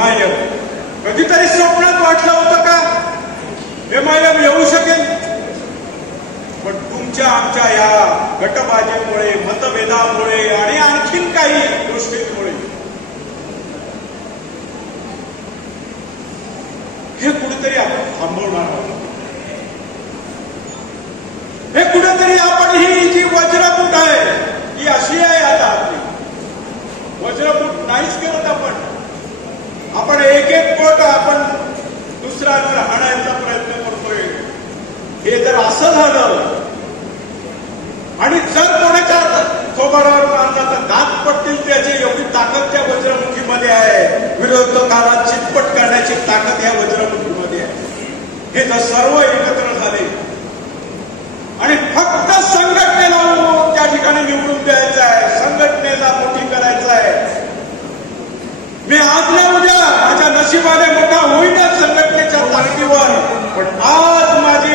MIM. कधीतरी स्वप्नात वाटलं होतं का MIM येऊ शकेल? पण तुमच्या आमच्या या गटबाजीमुळे, मतभेदामुळे आणि आणखीन काही गोष्टींमुळे हे कुठेतरी आपण थांबवणार आहोत. हे कुठेतरी आपण ही जी वज्रपुट आहे ही अशी आहे. आता आपली वज्रपुट नाहीच करत आपण एक एक बोट आपण दुसऱ्यावर हाणायचा प्रयत्न करतोय. हे जर असं झालं आणि जर कोणाच्या थोबाडावर मारला तर दात पडतील त्याची एवढी ताकद त्या वज्रमुखीमध्ये आहे. विरोधकाला चितपट करण्याची ताकद या वज्रमुखीमध्ये आहे. हे जर सर्व एकत्र झाले आणि फक्त संघटनेला त्या ठिकाणी निवडून द्यायचं आहे, संघटनेला मोठी करायचं आहे. मी आज ना उद्या माझ्या नशिबाने मोठा होईनच संघटनेच्या ताकदीवर, पण आज माझी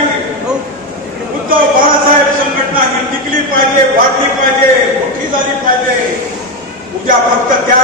उद्धव बाळासाहेब संघटना ही टिकली पाहिजे, वाढली पाहिजे, मोठी झाली पाहिजे. उद्या फक्त त्या